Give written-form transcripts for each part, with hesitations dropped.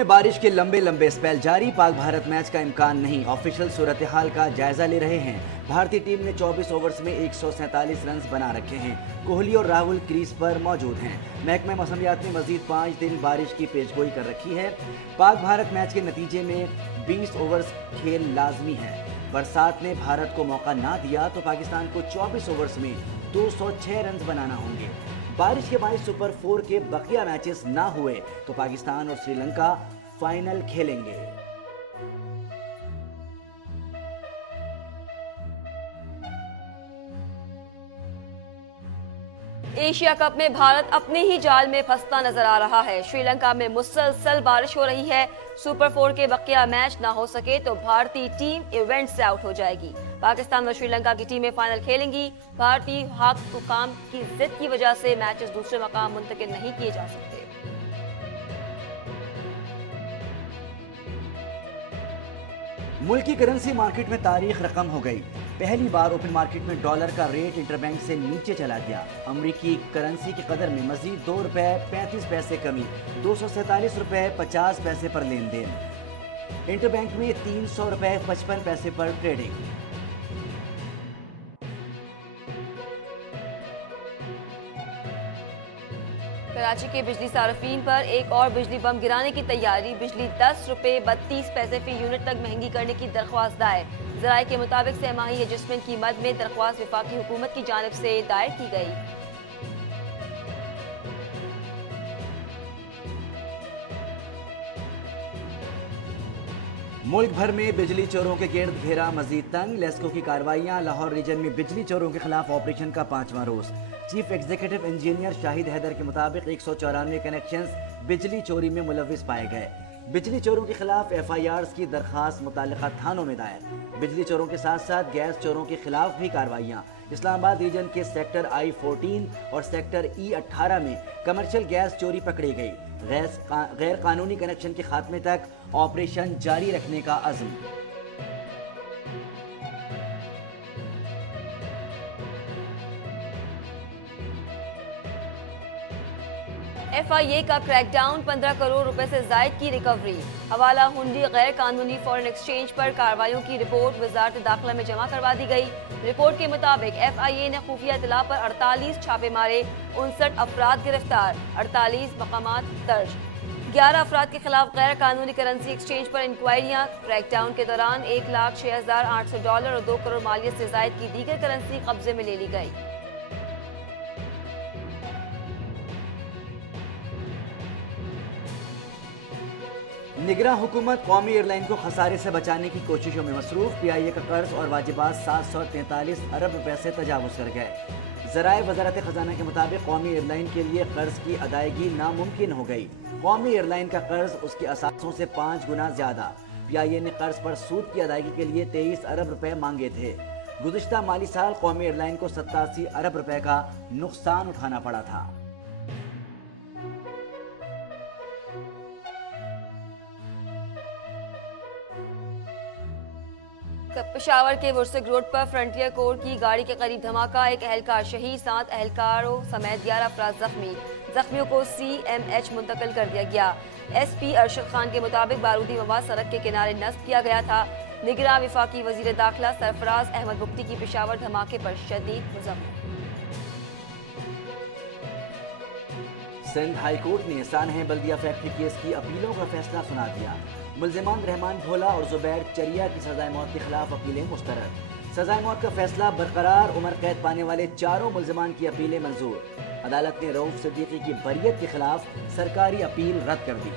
में बारिश के लंबे लंबे स्पेल जारी। पाक भारत मैच का इम्कान नहीं, ऑफिशियल सूरत हाल का जायजा ले रहे हैं। भारतीय टीम ने 24 ओवर्स में 147 रन बना रखे हैं। कोहली और राहुल क्रीज पर मौजूद हैं। महकमा मौसमियात ने मजीद 5 दिन बारिश की पेशगोई कर रखी है। पाक भारत मैच के नतीजे में 20 ओवर्स खेल लाजमी है। बरसात ने भारत को मौका ना दिया तो पाकिस्तान को 24 ओवर्स में 206 रन बनाना होंगे। बारिश के बाद सुपर 4 के बकिया मैचेस ना हुए तो पाकिस्तान और श्रीलंका फाइनल खेलेंगे। एशिया कप में भारत अपने ही जाल में फंसता नजर आ रहा है। श्रीलंका में मुसलसल बारिश हो रही है। सुपर 4 के बकिया मैच ना हो सके तो भारतीय टीम इवेंट से आउट हो जाएगी। पाकिस्तान और श्रीलंका की टीमें फाइनल खेलेंगी। भारतीय हुकाम की जिद की वजह से मैचेस दूसरे मकाम मुंतकिल नहीं किए जा सकते। मुल्क की करेंसी मार्केट में तारीख रकम हो गई। पहली बार ओपन मार्केट में डॉलर का रेट इंटरबैंक से नीचे चला गया। अमरीकी करेंसी की कदर में मजीद ₹2.35 कमी, ₹247.50 पर लेन देन। इंटरबैंक में ₹300.55 पर ट्रेडिंग। कराची के बिजली सार्फिन पर एक और बिजली बम गिराने की तैयारी। बिजली ₹10.32 फी यूनिट तक महंगी करने की दरख्वास्त दायर। जराये के मुताबिक सहमाही एडजस्टमेंट की मद में दरख्वास्त वफाकी हुकूमत की जानिब से दायर की गई। मुल्क भर में बिजली चोरों के गिर्द घेरा मजीद तंग। लेस्को की कार्रवाइयां। लाहौर रीजन में बिजली चोरों के खिलाफ ऑपरेशन का 5वां रोज। Chief executive engineer Shahid Haidar के मुताबिक 194 कनेक्शंस बिजली चोरी में मुलविस पाए गए। बिजली चोरों के खिलाफ FIRs की दरखास्त मुतालिका थानों में दायर। बिजली चोरों के साथ साथ गैस चोरों के खिलाफ भी कार्रवाइयाँ। इस्लामाबाद रीजन के सेक्टर I-14 और सेक्टर E-18 में कमर्शियल गैस चोरी पकड़ी गई। गैर कानूनी कनेक्शन के खात्मे तक ऑपरेशन जारी रखने का अज़्म। FIA का क्रैकडाउन, 15 करोड़ रुपए से जायद की रिकवरी। हवाला हुंडी गैर कानूनी फॉरेन एक्सचेंज पर कार्रवाइयों की रिपोर्ट वजारत दाखिला में जमा करवा दी गई। रिपोर्ट के मुताबिक FIA ने खुफिया इतला पर 48 छापे मारे, 59 अफराद गिरफ्तार, 48 मकामात दर्ज। 11 अफराद के खिलाफ गैर कानूनी करेंसी एक्सचेंज पर इंक्वायरियां। क्रैकडाउन के दौरान $1,06,800 और 2 करोड़ मालियत से जायद की दीगर करेंसी कब्जे में ले ली गई। निगरान हुकूमत कौमी एयरलाइन को खसारे से बचाने की कोशिशों में मसरूफ। PIA का कर्ज और वाजिबात 743 अरब रुपए से तजावुज कर गए। ज़राए वजारत खजाना के मुताबिक कौमी एयरलाइन के लिए कर्ज की अदायगी नामुमकिन हो गई। कौमी एयरलाइन का कर्ज उसकी असासों से 5 गुना ज्यादा। PIA ने कर्ज पर सूद की अदायगी के लिए 23 अरब रुपए मांगे थे। गुज़िश्ता माली साल कौमी एयरलाइन को 87 अरब रुपए का नुकसान उठाना पड़ा था। पेशावर के वुरसक रोड पर फ्रंटियर कोर की गाड़ी के करीब धमाका। एक एहलकार शहीद, 7 एहलकारों समेत 11 अफराद जख्मी। जख्मियों को CMH मुंतकिल कर दिया गया। SP अरशद खान के मुताबिक बारूदी मवाद सड़क के किनारे नस्ब किया गया था। निगरान वफाकी वजीर दाखिला सरफराज अहमद बुख्ती की पेशावर धमाके पर शदीद मुज़म्मत। सिंध हाई कोर्ट ने सानह बल्दिया फैक्ट्री केस की अपीलों का फैसला सुना दिया। मुल्जिमान रहमान भोला और जुबैर चरिया की सजाए मौत के खिलाफ अपीलें मुस्तरद। सजाए मौत का फैसला बरकरार। उम्र कैद पाने वाले 4 मुल्जिमान की अपीलें मंजूर। अदालत ने रऊफ सिद्दीकी की बरियत के खिलाफ सरकारी अपील रद्द कर दी।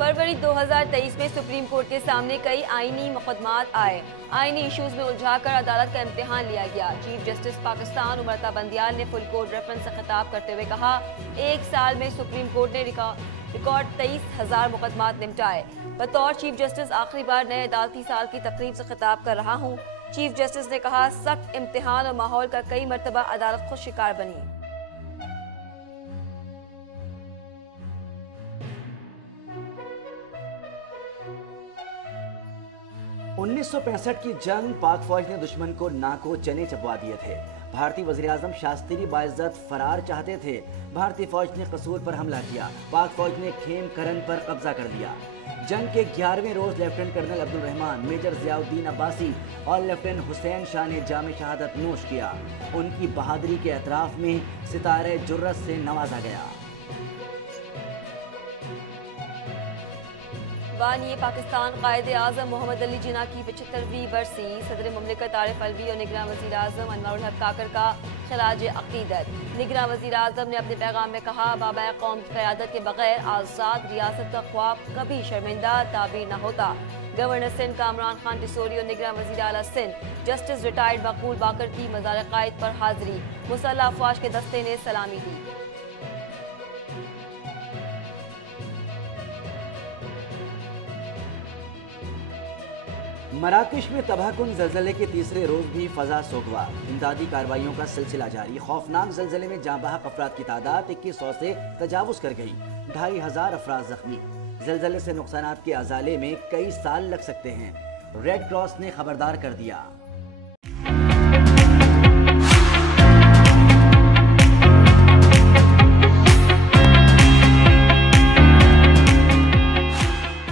फरवरी 2023 में सुप्रीम कोर्ट के सामने कई आईनी मुकदमात आए। आईनी इश्यूज में उलझाकर अदालत का इम्तिहान लिया गया। चीफ जस्टिस पाकिस्तान उमरता बंदियाल ने फुल कोर्ट रेफरेंस से खिताब करते हुए कहा, 1 साल में सुप्रीम कोर्ट ने रिकॉर्ड 23,000 मुकदमात निपटाए। बतौर चीफ जस्टिस आखिरी बार नए अदालती साल की तकरीब से खिताब कर रहा हूँ। चीफ जस्टिस ने कहा, सख्त इम्तिहान और माहौल का कई मरतबा अदालत खुद शिकार बनी। 1965 की जंग पाक फौज ने दुश्मन को नाको चने चबवा दिए थे। भारतीय वज़ीर-ए-आज़म शास्त्री बाइज्जत फरार चाहते थे। भारतीय फौज ने कसूर पर हमला किया। पाक फौज ने खेम करन पर कब्जा कर लिया। जंग के 11वें रोज lieutenant colonel Abdul Rahman, major Ziauddin Abbasi और लेफ्टिनेंट हुसैन शाह ने जाम शहादत नोश किया। उनकी बहादुरी के एतराफ में सितारे जुर्रत से नवाजा गया। बानी पाकिस्तान कायदे आज़म मोहम्मद अली जिन्ना की 75वीं बरसी। सदर मुमलिकत आरिफ अलवी और निगरान वज़ीर आज़म अनवरुल हक काकर का खिराज अक़ीदत। निगरान वज़ीर आज़म ने अपने पैगाम में कहा, बाबा कौम की क़यादत के बगैर आज़ाद रियासत का ख्वाब कभी शर्मिंदा ताबीर न होता। गवर्नर सिंध कामरान खान टिसोरी और निगरान वज़ीर आला सिंध जस्टिस रिटायर्ड मकबूल बाकर की मज़ार क़ायद पर हाज़िरी। मुसल्लह अफ़वाज के दस्ते ने सलामी दी। मराकश में तबाहकुन ज़लज़ले के तीसरे रोज भी फजा सोगवार। इमदादी कार्रवाइयों का सिलसिला जारी। खौफनाक ज़लज़ले में जाँ बहक अफराद की तादाद 2100 से तजावुज़ कर गई। 2500 अफराद जख्मी। ज़लज़ले से नुकसानात के अजाले में कई साल लग सकते हैं। रेड क्रॉस ने खबरदार कर दिया।